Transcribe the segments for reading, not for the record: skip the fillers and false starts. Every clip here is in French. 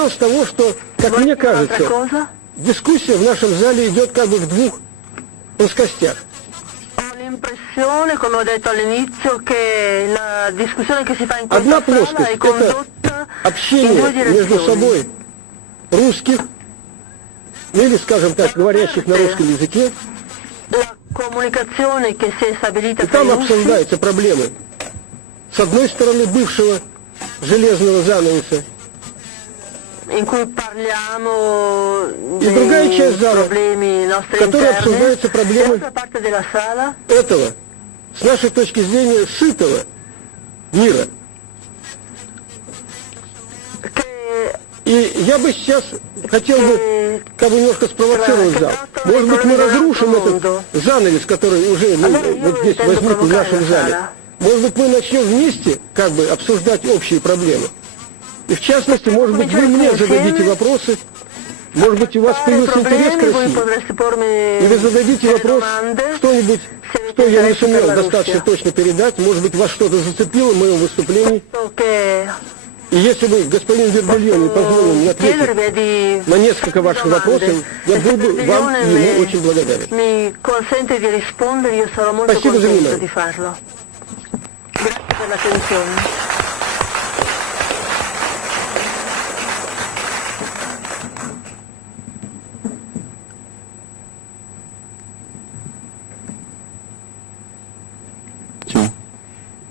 начинал с того, что, как мне кажется, дискуссия в нашем зале идет как бы в двух плоскостях. Одна плоскость – это общение между собой русских, или, скажем так, говорящих на русском языке, и там обсуждаются проблемы, с одной стороны, бывшего железного занавеса, и другая часть зала, в которой обсуждаются проблемы этого, с нашей точки зрения, сытого мира. И я бы сейчас хотел бы как бы немножко спровоцировать зал. Может быть, мы разрушим этот занавес, который уже вот здесь возник в нашем зале. Может быть, мы начнем вместе как бы обсуждать общие проблемы. И в частности, может быть, вы мне зададите вопросы, может быть, у вас появился интерес к России, и вы зададите вопрос, что-нибудь, что я не сумел достаточно точно передать, может быть, вас что-то зацепило в моем выступлении. И если бы господин Вербильони позволил мне ответить на несколько ваших вопросов, я был бы вам и ему очень благодарен. Спасибо за внимание.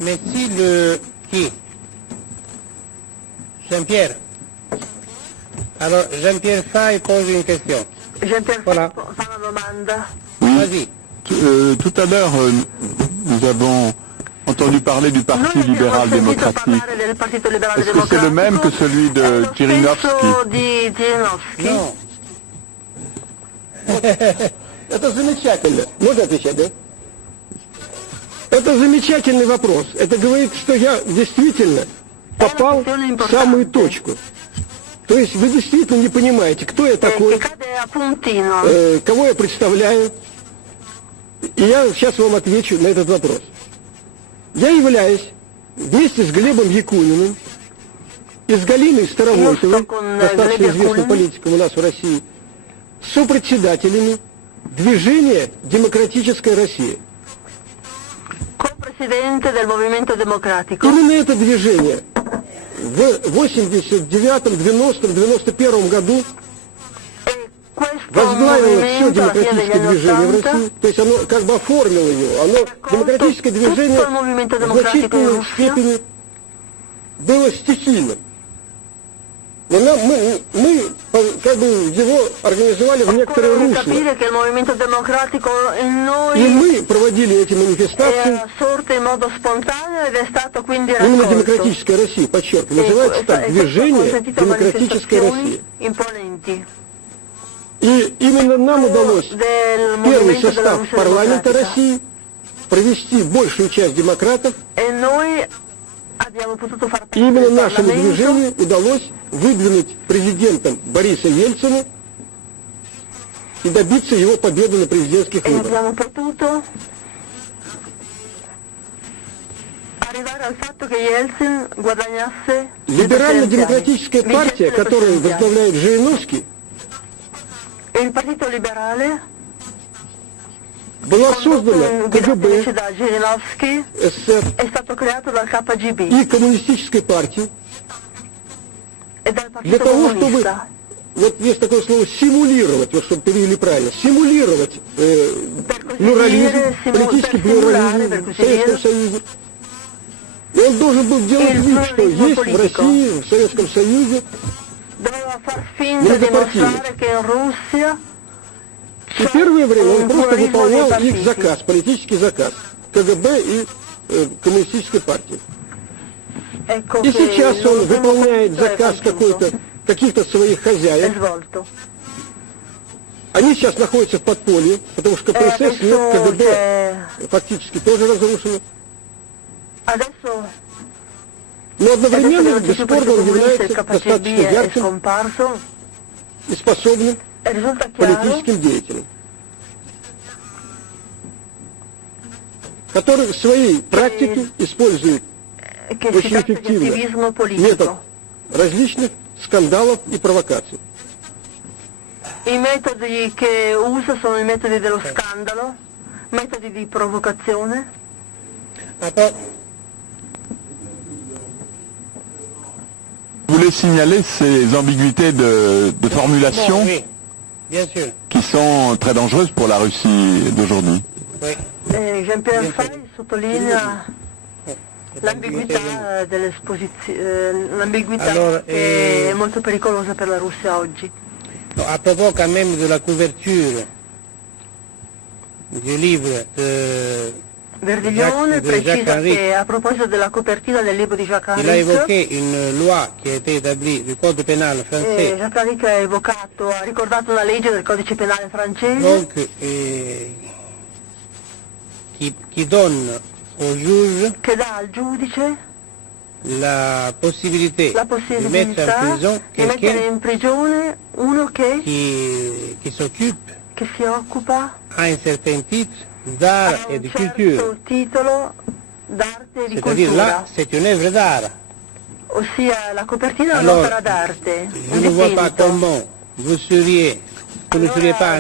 Merci le qui? Jean-Pierre. Alors, Jean-Pierre Fay pose une question. Jean-Pierre Voilà. fa una domanda. Vas-y. Tout à l'heure, nous avons entendu parler du Parti libéral démocratique. Est-ce que c'est le même que celui de Жириновский? Non. Это замечательно. Можно отвечать, да? Это замечательный вопрос. Это говорит, что я действительно попал в самую точку. То есть вы действительно не понимаете, кто я такой, кого я представляю. И я сейчас вам отвечу на этот вопрос. Я являюсь вместе с Глебом Якуниным и с Галиной Старовойтовой, достаточно известным политиком у нас в России, сопредседателями движения «Демократическая Россия». Именно это движение в 89-м, 90-м, 91-м году возглавило все демократическое движение в России, то есть оно как бы оформило его, оно, демократическое движение в значительной степени было стихийным. Но мы как бы его организовали в некоторое русло. И мы проводили эти манифестации. Именно «Демократическая Россия», подчеркиваю, называется так, движение «Демократическая Россия». И именно нам удалось первый состав парламента России провести большую часть демократов. И именно нашему движению удалось выдвинуть президентом Бориса Ельцина и добиться его победы на президентских выборах. Либерально-демократическая партия, которую возглавляет Жириновский, была создана КГБ, СССР и коммунистической партией для того, чтобы, вот есть такое слово, симулировать, вот чтобы перевели правильно, симулировать плюрализм, политический плюрализм в Советском Союзе. И он должен был делать вид, что есть в России, в Советском Союзе многопартийность. И первое время он просто выполнял их заказ, политический заказ КГБ и коммунистической партии. И сейчас он выполняет заказ каких-то своих хозяев. Они сейчас находятся в подполье, потому что КПСС нет, КГБ фактически тоже разрушено. Но одновременно, бесспорно, он является достаточно ярким и способным политическим деятелем, который в своей практике использует очень эффективно метод различных скандалов и провокаций. I metodi che usa sono i metodi dello scandalo, metodi di provocazione. Vous voulez signaler ces ambiguïtés de formulation Oui, bien sûr. qui sont très dangereuses pour la Russie d'aujourd'hui. Oui. Jean-Pierre Fay sottolinea l'ambiguità l'ambiguità Allora, che è molto pericolosa per la Russia oggi. À propos quand même de la couverture du livre de Verdiglione de Jacques precisa Henry, che a proposito della copertina del libro di Jacques il a Henrique, évoqué une loi qui a été établie du Code pénal français, Jacques Henrique ha ricordato una legge del codice penale francese donc qui donne au juge che dà al giudice la possibilité la de mettre en possibilità prison di mettere quelqu'un in prigione uno che qui s'occupe si occupa à un certain titre d'art a et un de certo culture. titolo d'arte e di C'est-à-dire là, cultura, c'est une œuvre d'art. ossia la copertina è Alors, un'opera d'arte, Je un ne vois pas dipinto. comment vous ne seriez pas Allora,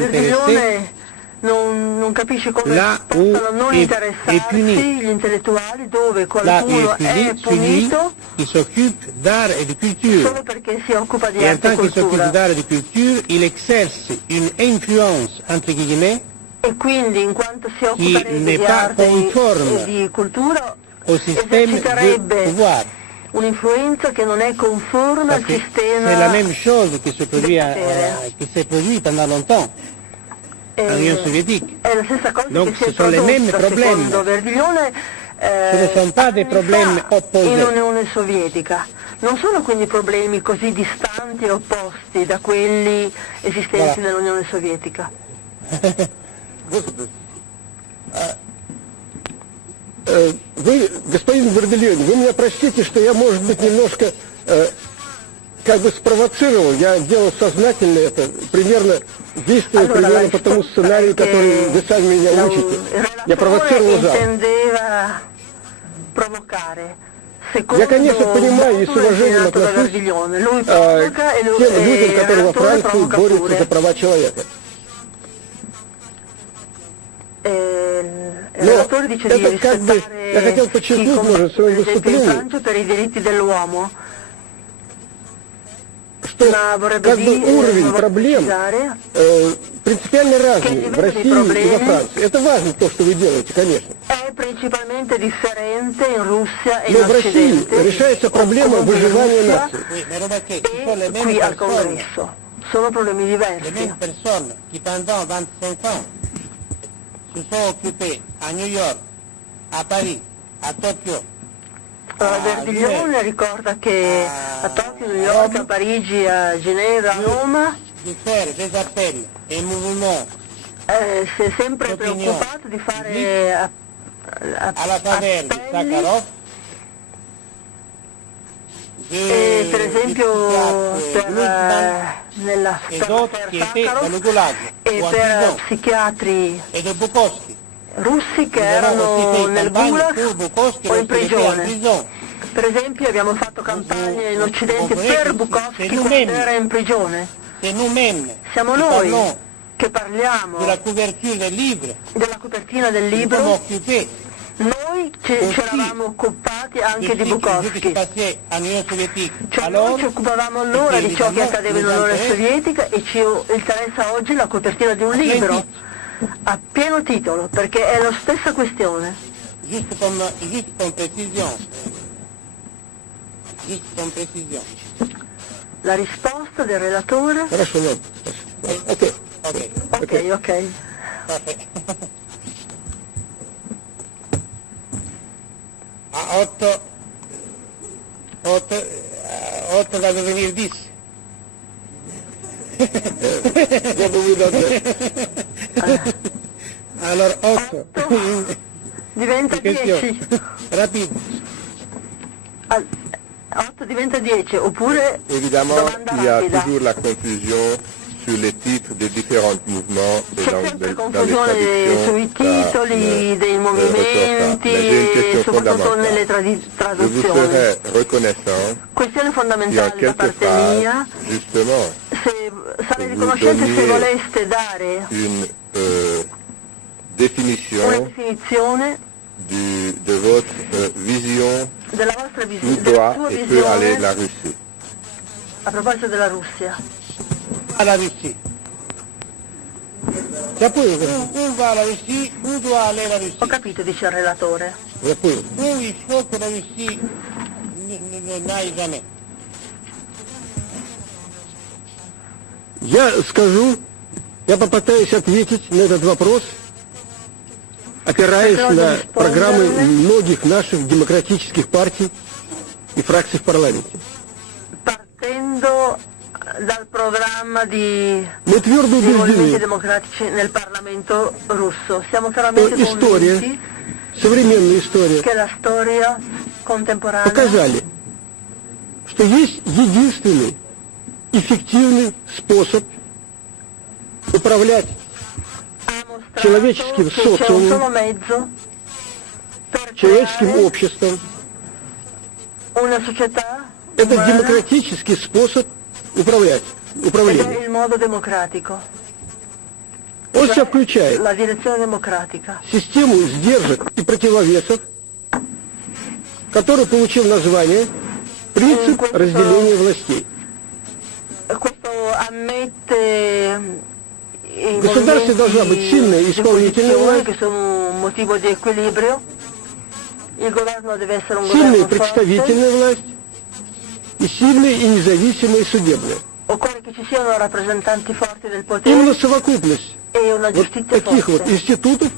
intéressé Verdiglione non capisce come là possano où non è interessarsi puni. gli intellettuali dove là où qualcuno il è est celui punito qui s'occupe d'art et de culture. solo perché si occupa di Et en arte e tant qu'il s'occupe cultura. d'art et de culture, il exerce une influence, entre guillemets, E quindi in quanto si occupa Chi di n'est pas arte conforme e di cultura au système de eserciterebbe pouvoir. un'influenza che non è conforme al Parce que sistema c'est la même chose qui s'est produit pendant longtemps en Union soviétique. È la stessa cosa Donc, che si è ce sont les mêmes prodotta problèmes. secondo Verdiglione Ce ne sont pas des anni problèmes fa opposés. in Unione Sovietica. Non sono quindi problemi così distanti e opposti da quelli esistenti Voilà. nell'Unione Sovietica. Вы, господин Вердельон, вы меня простите, что я, может быть, немножко как бы спровоцировал. Я делал сознательно это, действуя примерно по тому сценарию, который вы сами меня учите. Я провоцировал зал. Intendeva provocare. Я, конечно, понимаю и с уважением отношусь Lui к provoca e тем людям, которые во il relatore Франции provoca борются pure. за права человека. Il relatore dice di это как бы, я хотел rispettare chi подчеркнуть, может, в своем per esempio in выступлении, Francia per i diritti dell'uomo, что ma vorrebbe как бы уровень проблем precisare принципиально разный в России и во Франции. Это важно, то, что вы делаете, конечно. è principalmente differente in Russia e in Но в России Occidente, решается проблема comunque in выживания Russia нации. Oui, mais remarquez, ce sont les e mêmes qui al personnes, Congresso. Sono problemi les diversi. mêmes personnes qui pendant 25 ans se sont occupées à New York, à Paris, à Tokyo, Verdiglione ricorda che a Tokyo, New York, a Parigi, a Ginevra, a Roma de faire des appels et mouvements si è sempre Opinione. preoccupato di fare à la faveur de appelli, Sakharov, per esempio per, nella et per d'autres qui étaient dans le Sakharov goulag e ou en per prison, psichiatri et de Bukowski. russi che Nous avons erano aussi fait une nel campagne gulag pour Bukowski o in lorsqu'il était en prigione. prison. Per esempio abbiamo fatto campagne in Occidente per Bukowski se quando nous-mêmes era in prigione. C'est nous-mêmes Siamo qui noi parlons che parliamo de la couverture des livres, della copertina del nous sommes libro. occupés Noi ci eravamo occupati anche di de ce qui Bukowski, se passait en Union soviétique. cioè Alors, noi ci occupavamo allora di ciò che accadeva in Unione Sovietica e ci interessa oggi la copertina di un libro a pieno titolo, perché è la stessa questione. juste comme précision, La risposta del relatore? Хорошо, ладно. Окей. ok, Ok. parfait. A 8 va devenir 10. Я бы выдал. Alors 8. Diventa 10. Rapide. 8 diventa 10, oppure Évidemment, domanda il y a rapida. toujours la confusion sur les titres des différents mouvements et C'è dans sempre les confusione sui traductions. titoli dei movimenti Mais j'ai une e question soprattutto nelle fondamentale. Je vous traduzioni. serais reconnaissant Questione si en fondamentale da quelques parte phrases, mia, justement, se sarei vous riconoscente se donniez voleste dare une una définition definizione de votre vision della vostra où visione, doit della sua et peut aller visione la Russie. a proposito della Russia. alla Russie. Я понял, Où va la Russie? Où doit aller la Russie? Ho capito, dice il relatore. я понял. Où il faut que la Russie n'aille jamais. Я попытаюсь ответить на этот вопрос, опираясь на программы многих наших демократических партий и фракций в парламенте. Partendo dal programma di Мы твердо dei movimenti убеждены, democratici nel Parlamento russo. Siamo что chiaramente история, convinti современная история, che la storia contemporanea показали, что есть единственный эффективный способ управлять ha mostrato человеческим che c'è un социумом, solo mezzo per человеческим creare обществом. una società Это umana демократический способ ed è управления. il modo democratico, Он в себя включает la direzione democratica. систему сдержек и противовесов, который получил название «Принцип разделения властей». Questo ammette i Государстве должна быть сильная movimenti di исполнительная opposizione власть, che sono un motivo di equilibrio. Il governo deve essere un сильная governo forte. представительная власть и сильная и независимая судебная. Occorre che ci siano rappresentanti forti del Именно potere совокупность e una вот giustizia таких вот forte. институтов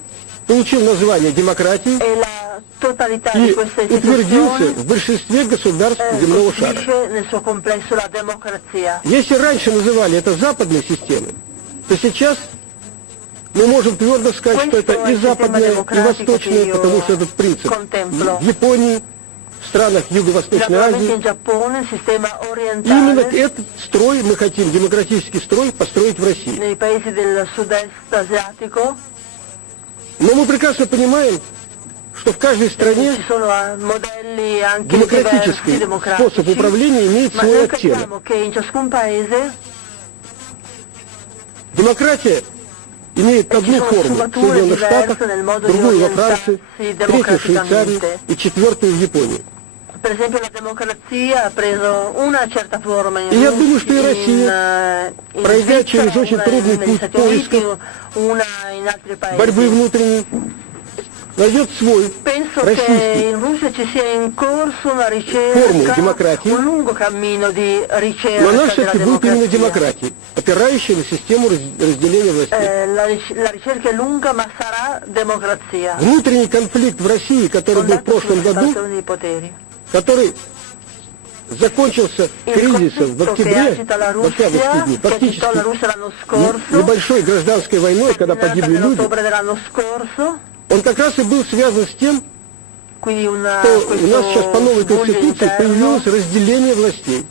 получил название демократии E la totalità и di queste утвердился istituzioni в большинстве государств земного шара. costituisce nel suo complesso la democrazia. Если раньше называли это западной системой, то сейчас мы можем твердо сказать, что это и западная, и восточная, потому что этот принцип в Японии, в странах Юго-Восточной Naturalmente in Азии, Giappone il sistema именно orientale этот строй мы хотим, демократический строй, построить в России. nei paesi del sud-est asiatico Но мы прекрасно понимаем, что в каждой стране ci sono modelli anche diversi демократический democratici, способ управления имеет ma свой noi оттенок. capiamo che in ciascun paese Демократия имеет одну форму в Соединенных Штатах, другую во Франции, третью в Швейцарии и четвертую в Японии. per esempio la democrazia ha preso una certa forma in И я думаю, что и Russia, in пройдя Svizzera, через очень una трудный negli путь Stati Uniti, поиска, una in altri борьбы paesi. внутренней, найдет свой Penso che российский in Russia ci sia in corso una Форму ricerca, демократии. un lungo cammino di Но она ricerca della все-таки будет именно democrazia. демократией, опирающей на систему разделения властей. La ricerca è lunga ma sarà democrazia, Внутренний конфликт в России, который был в fondata прошлом sulla году, separazione dei poteri. который закончился Il кризисом в conflitto che октябре, agita la в октябрьские Russia, дни, che agitò la фактически Russia l'anno scorso, небольшой гражданской войной, когда погибли люди, nell'ottobre dell'anno scorso, он как раз и был связан с тем, quindi что у нас сейчас по новой questo buio Конституции interno появилось разделение властей.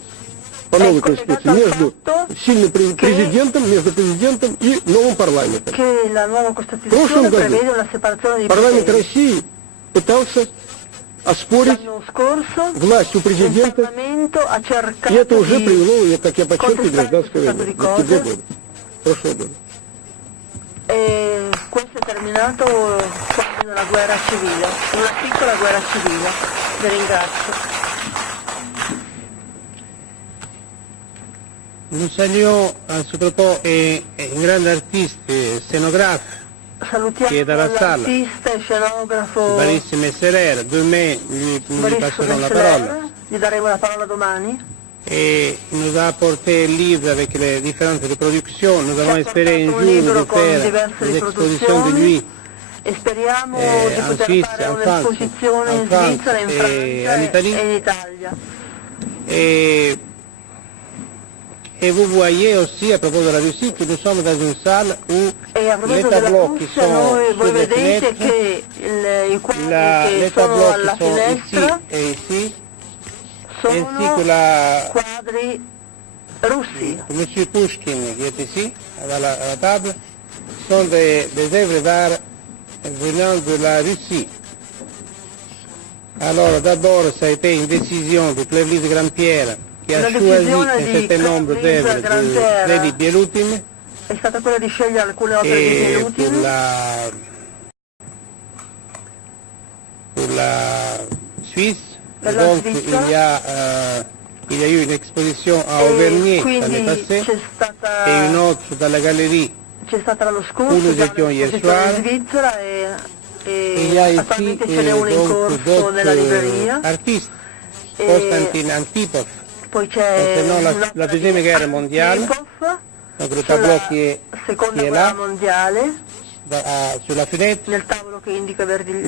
По новой Конституции между сильным президентом, между президентом и новым парламентом. che la nuova Prossimo Costituzione godu prevede una separazione dei Парламент poteri. России пытался оспорить L'anno scorso власть у il президента, Parlamento ha cercato и это уже di привело, как я подчеркиваю, к гражданской contestare войне questo в stato di октябре cose года, прошлого года. e questo è terminato con una guerra civile, una piccola guerra civile. Vi ringrazio. Nous saluons à ce propos un grand artiste, scénographe, Salutiamo Chieda la sala. l'artista e scenografo Boris Messerer. Demain, nous lui Boris passerons la Messeler, parole. gli daremo la parola domani. Et il nous a apporté un livre avec les différentes reproductions. Nous avons Ci ha espéré un portato un jour libro de con faire diverse des expositions de riproduzioni lui e speriamo di en poter Suisse, fare en France, un'esposizione in en France Svizzera, in et Francia en Italie. e in Italia. Et vous voyez aussi, à propos de la Russie, que nous sommes dans une salle où E a les proposito della tableaux qui Russia, sont voi sur les vedete fenêtres, che i quadri les che sono tableaux alla qui sont ici finestra et ici, ainsi que sono la quadri russi. M. Pushkin qui est ici, à la table, sont des œuvres d'art venant de la Russie. Alors d'abord ça a été une décision de Clevlis Grand-Pierre qui a choisi un certain nombre d'œuvres de Levi Bielutin. È stata quella di scegliere alcune opere di Et Bielutin. pour la Suisse, Per la donc Svizzera. il y a eu une exposition à Auvergne l'année passée et une autre dans la galerie. C'è stata l'anno scorso, Où nous étions hier soir. in Svizzera Il y a ici attualmente ce n'è una in donc corso nella libreria. artistes, E Konstantin Antipov, poi c'è concernant la Deuxième Guerre mondiale, donc le tableau qui est Seconda guerra là, mondiale, sur la fenêtre. nel tavolo che indica Derrière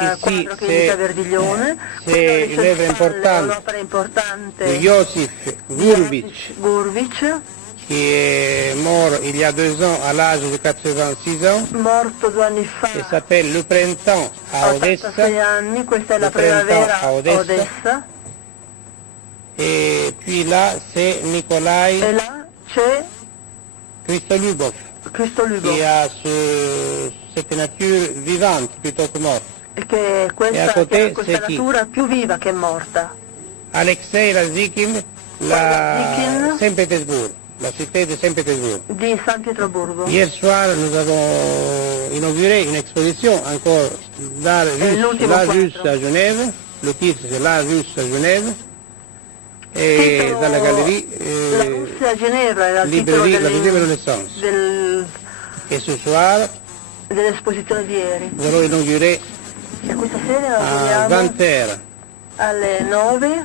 nel ici, quadro che indica Verdiglione. c'est une œuvre importante Un'opera importante de Josif Gurbic, Gurbic, qui est mort il y a 2 ans à l'âge de 86 ans, morto 2 anni fa et s'appelle Le Printemps a à Odessa. 86 anni, questa è la Il printemps primavera a a Odessa. Odessa. Et puis là, c'est Nikolai E là c'è Kristolubov, Cristo Lugo, qui a cette nature vivante plutôt que morte. e che E a questa, côté, che ha questa c'è chi? natura più viva che morta. Alexei Razikin, Razikin. Saint-Pétersbourg, la cité de Saint-Pétersbourg. Di San Pietroburgo. Hier soir, nous avons inauguré une exposition encore d'art russe, l'ultimo l'art quadro. russe à Genève. Le titre c'est l'art russe à Genève. Et Titolo, dans la galerie, la Russia a Ginevra era il titolo Librairie, la deuxième Renaissance. Et ce soir, dell'esposizione di ieri. nous allons inaugurer E questa sera à lavoriamo 20h, alle 9,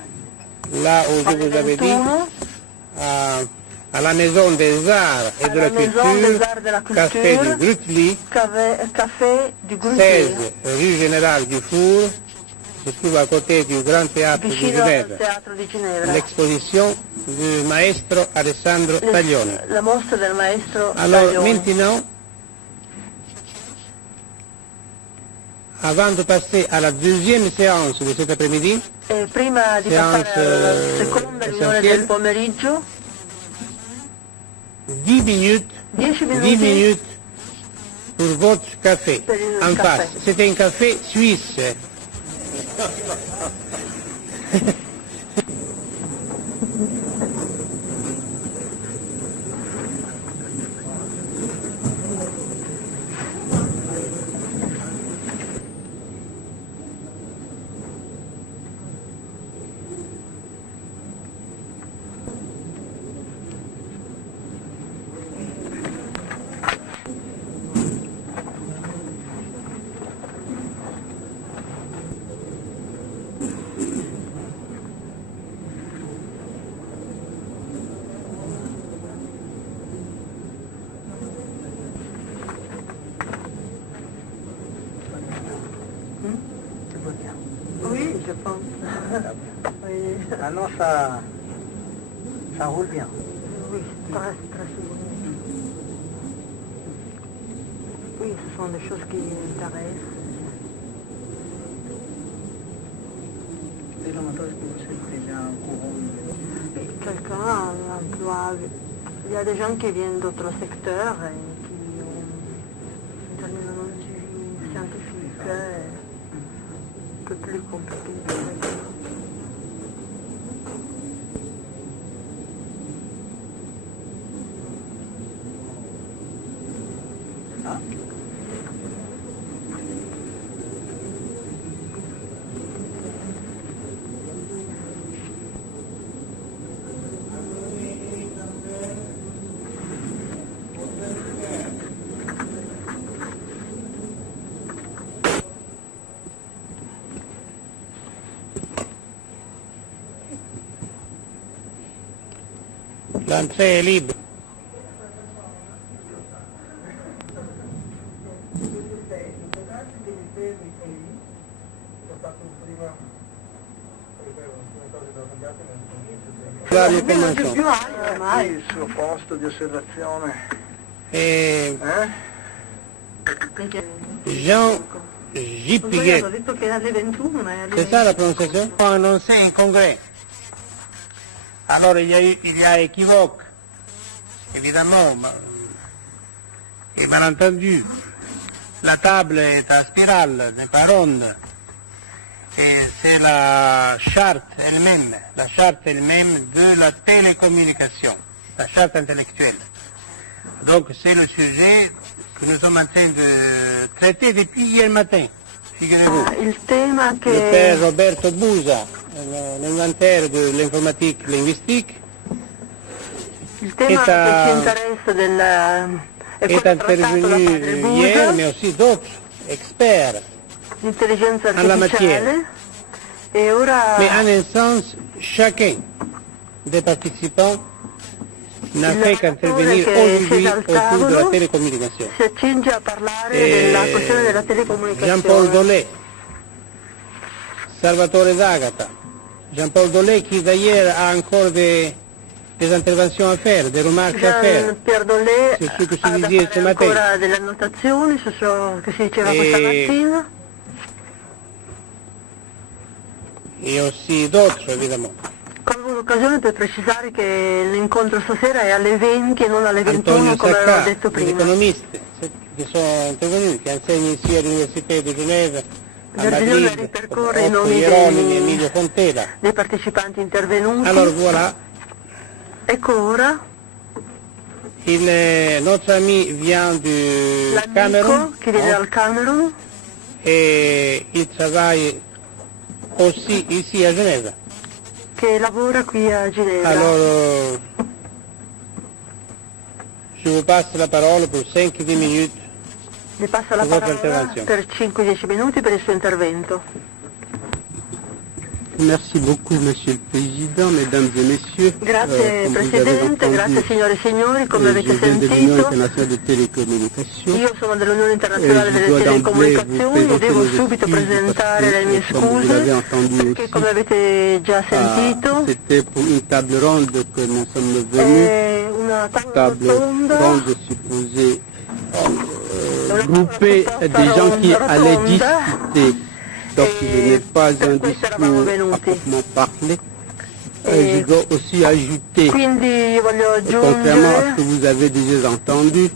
là où je alle vous avais dit, 21, à la Maison des Arts et de la alla Maison des Culture, Arts de la Café du Culture, Grutli, caffè di 16 Gruzzi, rue Général Dufour, se trouve à côté du Grand Théâtre de vicino al Genève. teatro di Ginevra. L'exposition du maestro Alessandro Taglioni. La mostra del maestro Alors Taglioni. maintenant, avant de passer à la deuxième séance de cet après-midi, E prima di Seance, passare alla seconda riunione essentielle. del pomeriggio, 10 minutes, 10 10 minuti minutes pour votre café, Per il en caffè. face. C'était un café suisse. Oui, je pense. Oui, Maintenant, ça roule bien. oui, très souvent. Oui, ce sont des choses qui m'intéressent. Et le moteur, c'est déjà un courant. Et quelqu'un emploie... Il y a des gens qui viennent d'autres secteurs et qui terminent dans une suivi scientifique un peu plus compliqué. L'entrée est libre. Là, nous commençons. Il suo posto di osservazione. Et Jean J. Poi Piguet, hanno detto che è alle 21, ma è alle c'est ça la prononciation? On a annoncé un congrès Alors il y a équivoque, évidemment, et bien entendu, la table est à spirale, n'est pas ronde, et c'est la charte elle-même de la télécommunication, la charte intellectuelle. Donc c'est le sujet que nous sommes en train de traiter depuis hier matin, figurez-vous. Il tema Le che père Roberto Busa, l'inventaire de l'informatique linguistique, il tema che ci interessa è est quello trattato da intervenu padre hier, Busa, mais aussi d'autres experts. l'intelligenza alla matière. artificiale, e ora Mais en un sens, chacun des participants n'a fait qu'intervenir aujourd'hui autour de la télécommunication. si accinge a parlare della questione della telecomunicazione. Jean-Paul Dolé, Salvatore D'Agata, Jean-Paul Dolé qui d'ailleurs a encore des interventions à faire, des remarques à faire. Jean-Pierre Dolé C'est ce que ha si da disait fare ce matin. ancora delle annotazioni su ciò che si diceva questa mattina, Et aussi d'autres, évidemment. colgo l'occasione per precisare che l'incontro stasera è alle 20 e non alle 21 Antonio come avevo Sacca, detto des prima. économistes qui sont intervenus, qui enseignent ici à l'Université de Genève, à Virgilio Madrid, ripercorre i Otto nomi Hieronymi, Emilio Fontela. dei partecipanti intervenuti. Alors voilà, Ecco ora notre ami vient du Cameroun l'amico che viene dal Camerun, et il travaille aussi ici à Genève. che lavora qui a Ginevra. Alors, je vous passe la parole pour 5-10 minutes. Le passa la Vostra parola intervenzione. per 5-10 minuti per il suo intervento. Merci beaucoup, Monsieur le Président, Mesdames et Messieurs. Grazie Comme vous avez Presidente, entendu, grazie signore e signori, come avete je viens de l'Union sentito. internationale de télécommunications. Io sono dell'Unione Internazionale delle Telecomunicazioni e devo subito presentare le mie Comme vous l'avez scuse entendu perché aussi, come avete già sentito c'était pour une table ronde que nous sommes venus. è una tavola Table rotonda, ronde supposée una grouper tavola des gens qui rotonda, allaient discuter. Donc ce n'est pas per un questo eravamo discours à venuti. proprement parler. Je dois aussi ajouter, Quindi io voglio contrairement à ce aggiungere, que vous avez déjà entendu,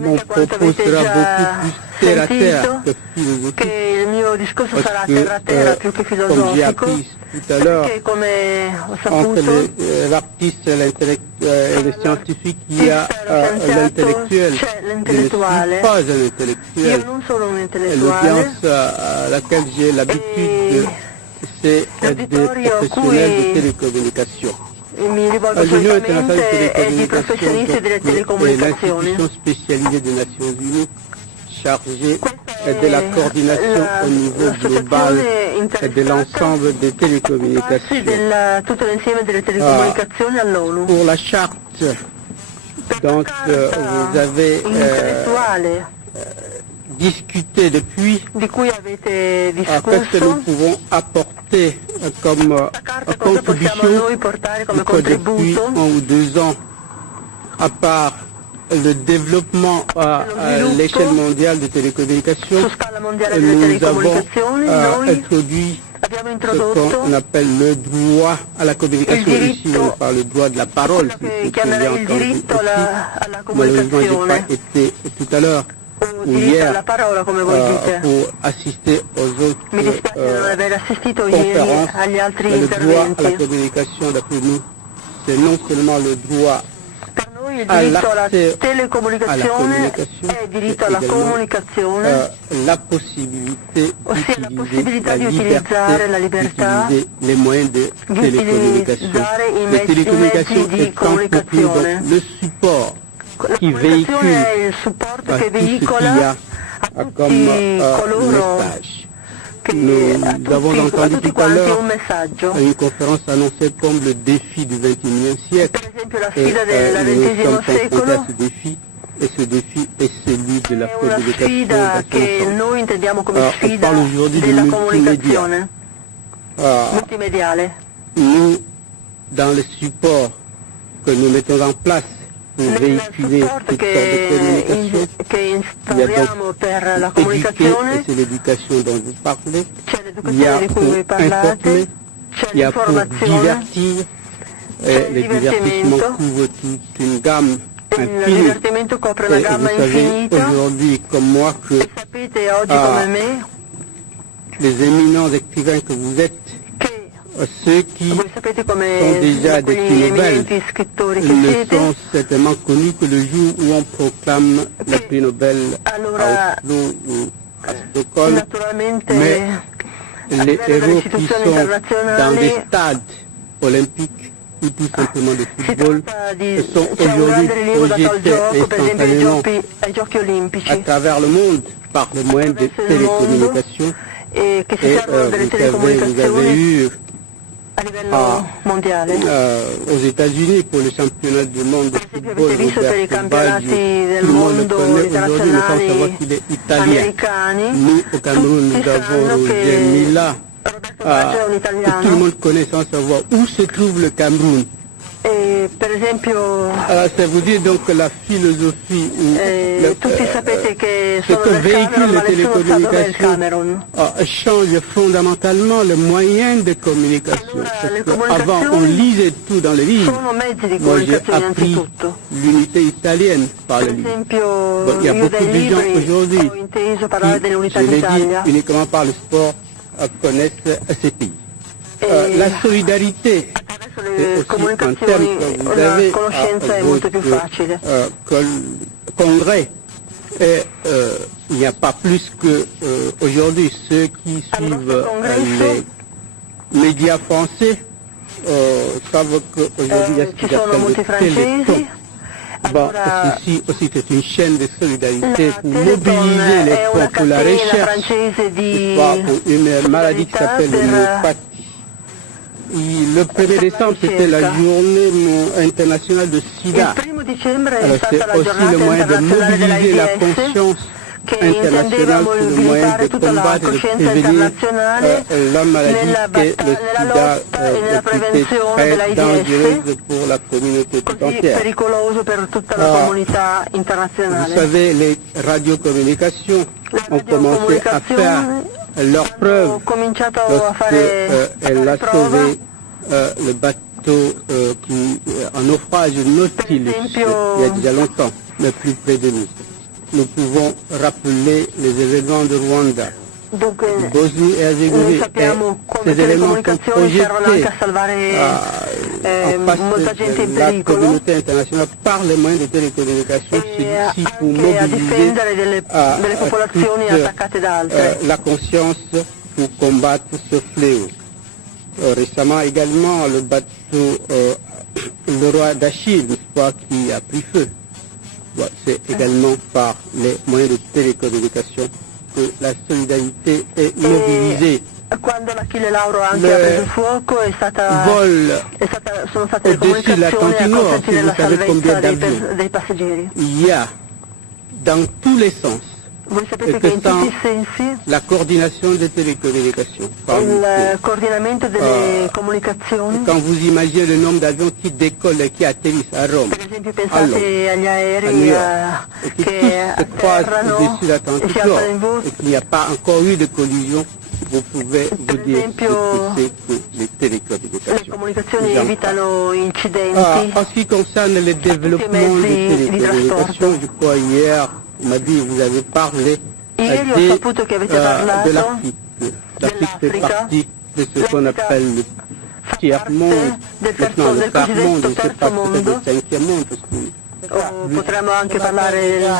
mon contrariamente a quanto propos avete sera già beaucoup plus terre à terre sentito, que philosophique. che il mio discorso Parce sarà que, terra-terra più che comme j'ai filosofico, appris tout à l'heure, perché come ho entre saputo l'artiste et le scientifique, il y a l'intellectuel. c'è Je ne suis l'intellettuale. pas un Io intellectuel. non sono un intellettuale, L'audience à laquelle j'ai l'habitude, c'est des professionnels de télécommunications. mi rivolgo L'Union internationale solamente de ai di professionisti delle télécommunications est telecomunicazioni. l'institution spécialisée des Nations Unies chargée de la coordination au niveau global de l'ensemble des Parte télécommunications. del tutto l'insieme delle telecomunicazioni all'ONU. Pour la charte, donc vous avez Intellettuale discuté depuis. di cui avete Qu'est-ce que nous discusso, pouvons apporter comme la carta cosa possiamo contribution noi portare come depuis contributo 1 ou 2 ans, à part le développement à l'échelle mondiale des télécommunications, su scala mondiale delle nous avons telecomunicazioni. Noi introduit abbiamo ce introdotto qu'on appelle le droit à la communication. Il Ici, on parle le droit de la parole. quello che c'est ce que j'ai chiamerei il entendu diritto aussi. alla Malheureusement, je n'ai comunicazione, pas été tout à l'heure o ou diritto hier alla parola come voi dite. pour assister aux autres Mi dispiace non aver assistito ieri conférences. agli altri Mais le droit à la interventi. communication, d'après nous, c'est non seulement le droit Per noi il diritto alla all'accès telecomunicazione alla comunicazione, è diritto alla également, comunicazione, la possibilité ossia la d'utiliser possibilità di utilizzare la libertà d'utiliser les moyens de di télécommunication. utilizzare i Les mezzi télécommunications di étant pour nous comunicazione. donc le support La qui comunicazione è véhicule il supporto à che tout ce qu'il y veicola a a comme tutti coloro message. che Nous a avons tutti, a entendu tutti tout à quanti l'heure un messaggio. une conférence annoncée comme le défi du XXIe siècle. Per esempio la Et sfida del nous XX sommes confrontés secolo à ce défi, et ce défi est celui de la è una communication sfida dans son che ensemble. noi intendiamo come On sfida parle aujourd'hui della de comunicazione multimediale. Nous, dans le support que nous mettons en place pour Nel véhiculer supporto toutes sortes de communication, che il y a instauriamo donc per la éduquer, comunicazione, et c'est l'éducation dont vous parlez. c'è Il y a l'educazione di cui pour voi parlate, informer, c'è il y a pour l'informazione, divertir, Et le divertissement couvre toute une gamme Il infinie. divertimento copre una Et gamma vous savez infinita. aujourd'hui comme moi que E sapete oggi come me les éminents écrivains que vous êtes, che ceux qui voi sapete sont come déjà des quegli prix Nobel eminenti scrittori che ne siete. sont certainement connus que le jour où on proclame le prix Nobel Allora, à Oslo ou à Stockholm. Naturalmente Mais a les livello delle héros qui istituzioni sont dans internazionali des stades olympiques ou tout simplement de si football tratta di sont c'è un aujourd'hui grande rilievo dato al projetés gioco, per esempio instantanément ai giochi olimpici, à travers le monde par le moyen de Attraverso il mondo. télécommunications. e che si Et servono delle vous avez telecomunicazioni eu a livello mondiale. aux États-Unis pour le championnat du monde de Per esempio football, avete visto per i Roberto campionati Baggio, del tout le monde le mondo connaît aujourd'hui, mais sans savoir internazionali qu'il est italien. americani. Nous, au Cameroun, Tutti nous avons sanno Roger che Mila, Roberto Baggio è un que tout le italiano. monde connaît sans savoir où se trouve le Cameroun. E per esempio Ça vous dit donc que la philosophie ou tutti sapete che ce sono que del véhicule Camerun, ma les nessuno sa dov'è il télécommunications Camerun. change fondamentalement les moyens de communication. Allora, le Parce qu'avant, on comunicazioni lisait tout dans les livres. Sono mezzi di Moi, j'ai comunicazione appris innanzitutto. l'unité italienne par Per le livre. esempio Bon, il y a io beaucoup dai de gens libri aujourd'hui ho inteso parlare qui, dell'unità je l'ai d'Italia. dit, uniquement par le sport, connaissent ces pays. E La solidarité, attraverso c'est le aussi un comunicazioni terme que vous la avez conoscenza è molto più facile. congrès. Et il n'y a pas plus que aujourd'hui ceux qui suivent les médias français savent qu'aujourd'hui il y a ce Ci qu'ils sono appellent molti le téléthon. francesi. Bon, Allora, ceci aussi c'est une chaîne de solidarité la pour Teleton mobiliser les è una fonds pour la catena recherche, francese di soit pour une maladie qui s'appelle per- l'homéopathie. Le 1er décembre, c'était la journée internationale de il SIDA. 1° dicembre è Alors stata c'est la aussi giornata le moyen de internazionale mobiliser la dell'AIDS conscience che intendeva internationale sur le moyen mobilitare de tutta la combattre et de coscienza prévenir internazionale la maladie nella qui est le nella SIDA, lotta e nella qui est prevenzione très dell'AIDS, dangereuse pour la communauté tout così entière. pericoloso per tutta la comunità Vous internazionale. savez, les radiocommunications ont commencé à faire leurs preuves Ho cominciato a lorsque fare elle a prova. sauvé le bateau en naufrage Nautilus il y a déjà longtemps, mais plus près de nous. Nous pouvons rappeler les événements de Rwanda, Dunque, Bosnie et noi Herzégovine. sappiamo come Ces le événements sont comunicazioni servono anche projetés a salvare en molta face gente in de la pericolo communauté internationale par les moyens de télécommunication, e celui-ci pour anche a mobiliser difendere delle popolazioni toute, attaccate da altre. la conscience pour combattre ce fléau. Récemment également, le bateau, le roi d'Achille, n'est-ce pas, qui a pris feu. Bon, c'est également par les moyens de télécommunication que la solidarité est mobilisée. Quando l'Achille Lauro anche ha preso fuoco sono state le au-dessus de la comunicazioni a Continua, consentire si la vous savez combien salvezza d'avions. dei passeggeri. Il y a dans tous les sens Voi sapete che in tutti i sensi la coordination des télécommunications. il coordinamento delle comunicazioni, Quand vous imaginez le nombre d'avions qui décollent et qui atterrissent à Rome, per esempio a Londres, pensate agli à aerei New York, et que che tous se croisent atterrano au-dessus de e l'Atlantique si Nord, alzano in volo. et qu'il n'y a pas encore eu de collision, vous pouvez vous dire ce esempio, que c'est que les Le télécommunications. comunicazioni J'en evitano incidenti. En ce qui concerne le développement des télécommunications, je crois hier, on m'a dit, vous avez parlé Ieri ho saputo che avete de parlato l'Afrique. L'Afrique fait dell'Africa, partie de ce qu'on appelle le tiers-monde, maintenant le quart-monde, je ne sais pas si c'est le cinquième monde, parce que o potremmo anche parlare del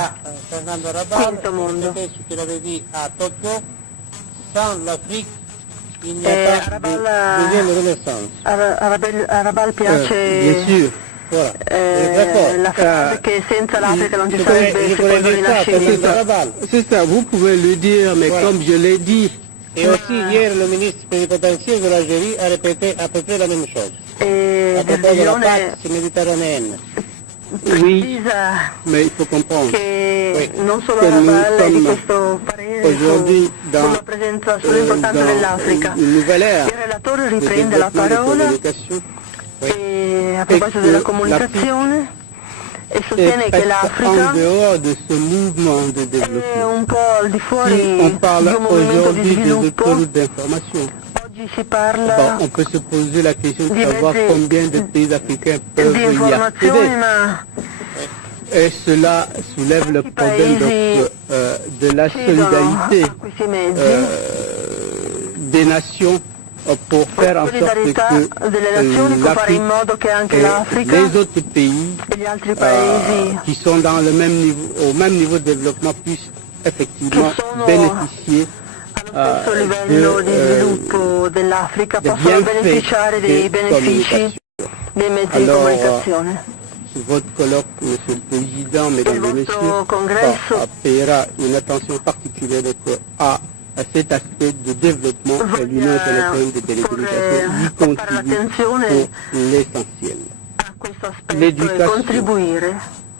Fernando Rabal, quinto mondo. ce que l'avait dit à Tokyo, sans l'Afrique, il n'y a pas Arabal, de deuxième renaissance. a Rabal piace bien sûr. Voilà. D'accord. la frase che senza l'Africa non ci Je sarebbe il voulais secondo dire ça, rinascimento. Fernando Rabal. C'est ça, vous pouvez le dire, mais Voilà. comme je l'ai dit, Et aussi, hier, le ministre plénipotentiaire de l'Algérie a répété à peu près la même chose. E À propos de la Berlione pace méditerranéenne. oui, precisa mais il faut comprendre. che non solo Che noi Rabal è di siamo questo parere aujourd'hui sulla presenza, sull'importanza dell'Africa. une nouvelle ère Il relatore de riprende la développement des parola communications. e a proposito della comunicazione e Et sostiene che presque en l'Africa dehors de ce mouvement de è développement. un po' al di Si fuori on parle di un movimento di aujourd'hui des sviluppo. autoroutes d'information, Oggi Oggi si parla on peut se poser la question de di savoir mezzi combien de pays africains peuvent di y informazioni, accéder. ma Et cela soulève le problème donc, de la solidarité a questi mezzi, des nations pour faire en sorte solidarietà que delle nazioni può fare in modo che anche et l'Africa les autres pays e gli altri paesi qui sont dans le même niveau, au même niveau de développement puissent effectivement Che sono bénéficier allo stesso livello di sviluppo dell'Africa des possono bienfaits beneficiare dei des benefici communications. dei mezzi di Alors, comunicazione. Votre colloque, Monsieur le Président, Mesdames et votre Messieurs, congresso paiera une attention particulière donc, à cet aspect de développement que l'Union internationale des télécommunications y contribue pour l'essentiel. a questo aspetto e L'educazione. contribuire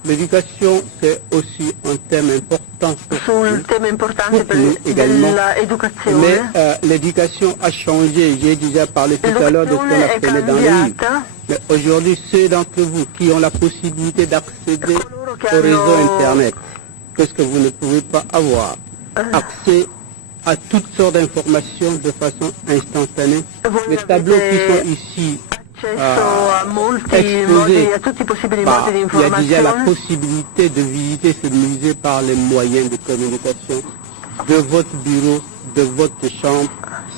L'éducation, c'est aussi un thème important pour sul nous. tema importante Pour nous également. Mais dell'educazione. l'éducation a changé. J'ai déjà parlé tout à l'heure de ce qu'on L'educazione è apprenait dans les livres. cambiata. Mais aujourd'hui, ceux d'entre vous qui ont la possibilité d'accéder Coloro che au réseau hanno- Internet, qu'est-ce que vous ne pouvez pas avoir accès à toutes sortes d'informations de façon instantanée. Voi Les tableaux qui avete sont ici accesso a molti exposés, modi, a tutti i possibili modi di il y a déjà la informazione. possibilité de visiter ce musée par les moyens de communication de votre bureau, de votre chambre,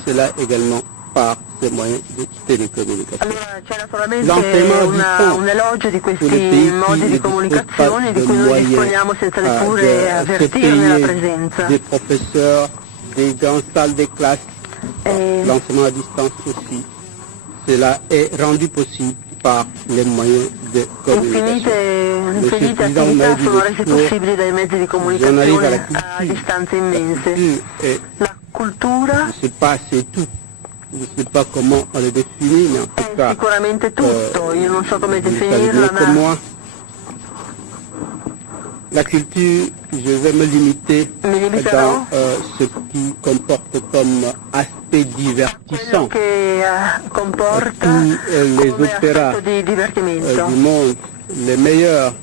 cela également par ces moyens de télécommunication. Allora c'è naturalmente L'enseignement à distance un elogio di pour les questi pays qui modi ne di disposent comunicazione pas di de cui noi moyens disponiamo senza neppure de se avvertirne la payer presenza. des professeurs, des grandes salles de classe, l'enseignement à distance aussi. Cela est rendu possible par les moyens de communication. Infinite attività sono rese possibili dai mezzi di comunicazione a distanze immense. La cultura Je ne sais pas, c'est tout. Je ne sais pas comment on le définit, mais en tout è cas, sicuramente tutto, io non so come vous savez definirla, bien que ma moi, la culture, je vais me limiter Mi limiterò dans ce qui comporte comme aspect quello divertissant. che comporta Tous les come opéras aspetto di divertimento. du monde, les meilleurs,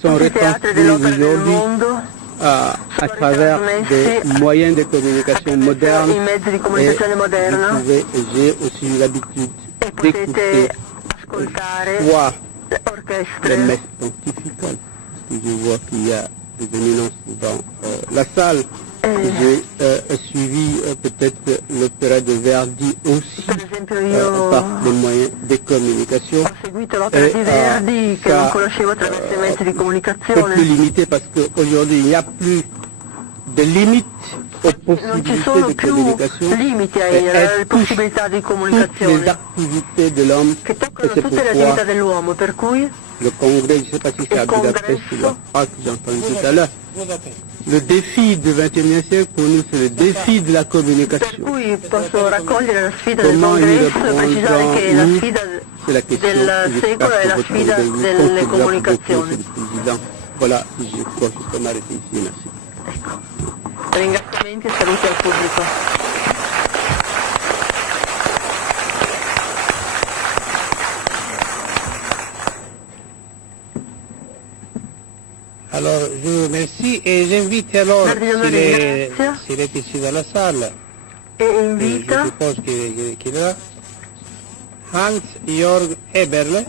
sont Tutti i teatri retransmis dell'opera del aujourd'hui mondo à travers des moyens de communication modernes. i mezzi di comunicazione moderna J'ai aussi l'habitude e d'écouter potete ascoltare soit les orchestre messes pontificales, parce que je vois qu'il y a des éminences dans la salle. J'ai suivi peut-être l'opéra de Verdi aussi per esempio io par les moyens de communication. ho seguito l'opera di Verdi che non conoscevo attraverso i mezzi di Un peu plus comunicazione. limité parce qu'aujourd'hui il n'y a plus de limites aux Non ci possibilités sono de più communication. limiti Et alle elle touche possibilità di toutes les comunicazione activités de l'homme. che Et toccano c'est tutte le pourquoi attività dell'uomo, per cui le congrès, je ne sais pas si c'est à Budapest ou à Prague, j'ai entendu tout à l'heure, le défi du XXIe siècle pour nous c'est le défi de la per communication. cui posso raccogliere la sfida del Comment y congresso e precisare che la répondons-nous? sfida C'est la question. del J'espère secolo que è la votre sfida congrès vous delle contribuera beaucoup, comunicazioni. Monsieur le Président. Voilà, je crois que je peux m'arrêter ici. Merci. Ringraziamenti e saluti al pubblico. Alors, je vous remercie et j'invite alors, Cardinal ringrazia. s'il est ici dans la salle, E et je invita suppose qu'il est là, Hans-Jörg Eberle,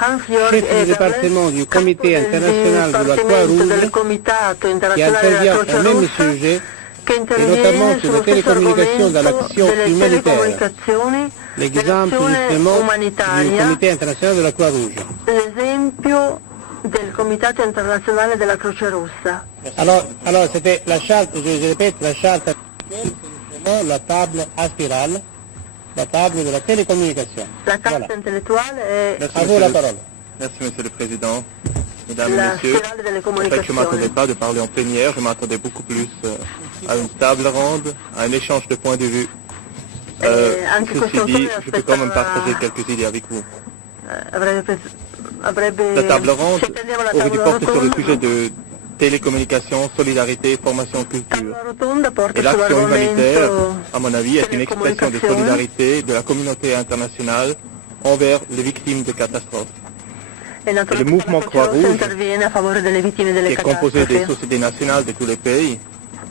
Hans-Jörg chef du Eberle, département du Comité capo del international de la Dipartimento Croix-Rouge, del Comitato qui internazionale della intervient Croce au même Rossa, sujet, che notamment interviene sulle sullo stesso télécommunications dans argomento l'action delle humanitaire. telecomunicazioni, l'exemple dell'azione justement du umanitaria, Comité international de la Croix-Rouge. l'esempio del Comitato internazionale della Croce Rossa. Alors c'était la charte, je répète, la charte actuelle, c'est justement la table à spirale, la table de la télécommunication. La carta Voilà. intellettuale è À vous la parole. Merci, Monsieur le Président. Mesdames et la Messieurs, spirale delle en fait, je ne comunicazioni. m'attendais pas de parler en plénière, je m'attendais beaucoup plus à une table ronde, à un échange de points de vue. Anche Ceci questo dit, autore je peux quand même aspettava- partager quelques idées avec vous. avrebbe La table ronde, se attendiamo la aurait dû tavola porter sur le sujet rotonda, de télécommunication, solidarité, formation, culture. tavola rotonda porta Et l'action humanitaire, sull'argomento à mon avis, est une expression de télécomunicazioni. solidarité de la communauté internationale envers les victimes de catastrophes, E naturalmente le mouvement la Croce Rossa Croix-Rouge, interviene a favore delle vittime delle qui est composé des catastrofi. sociétés nationales de tous les pays,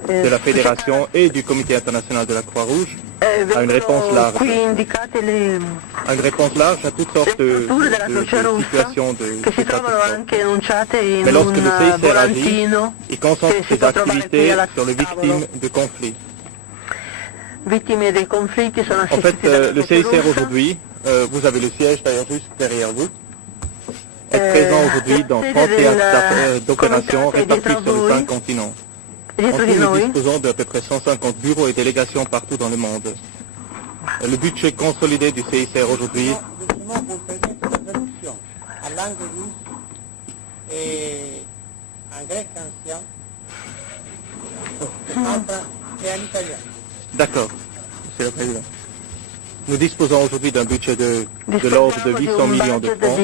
de la Fédération et du Comité international de la Croix-Rouge, à une réponse large. Qui indicate À une réponse large à toutes sortes de strutture della Croce Rossa situations de che si trovano catastrophe. anche enunciate in Mais lorsque le un CICR agit, volantino il concentre che si ses può trovare qui activités alla sur les tavolo. victimes de conflits. Vittime dei conflitti sono En assistite fait, dalla le Croce CICR Rossa. aujourd'hui, vous avez le siège d'ailleurs juste derrière vous, est présent aujourd'hui dans 30 théâtres d'opérations répartis sur les 5 continents. En Dietro tout, di nous noi disposons d'à peu près 150 bureaux et délégations partout dans le monde. Le budget consolidé du CICR aujourd'hui en langue russe et en grec ancien, et en italien. D'accord, Monsieur le Président. Nous disposons aujourd'hui d'un budget de l'ordre de 800 millions de francs.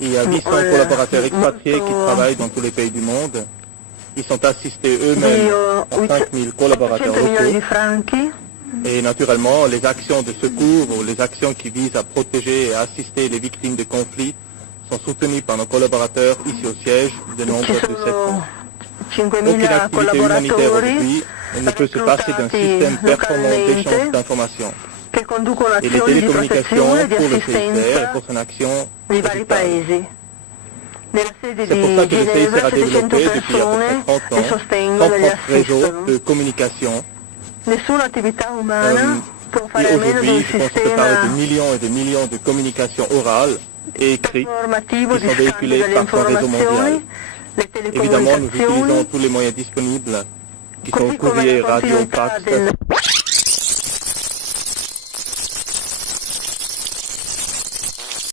Il y a 800 collaborateurs expatriés qui travaillent dans tous les pays du monde. Ils sont assistés eux-mêmes par 5000 collaborateurs 800 milioni di locaux. franchi Et naturellement, les actions de secours ou les actions qui visent à protéger et à assister les victimes de conflits sont soutenues par nos collaborateurs ici au siège, de nombre ci de sono 700. Aucune 5.000 activité humanitaire collaboratori aujourd'hui ne peut se passer d'un système performant d'échange localmente d'informations. che conducono Et les azioni di télécommunications protezione e di pour le CICR et assistenza pour son action nei vari digitale. paesi. Nella sede C'est pour di ça que le CICR Ginevra a 700 développé depuis à peu près persone 30 li ans sostengono e 30 li réseaux assistono. de communication. Nessuna attività umana può Et fare a meno di aujourd'hui, un je pense que parler de sistema millions et de millions de communications orales et écrites informativo qui di sont scambio véhiculées delle par son réseau mondial. informazioni, le Évidemment, nous utilisons telecomunicazioni, tous les moyens disponibles, qui sont così come courrier, la radio, continuità fax, del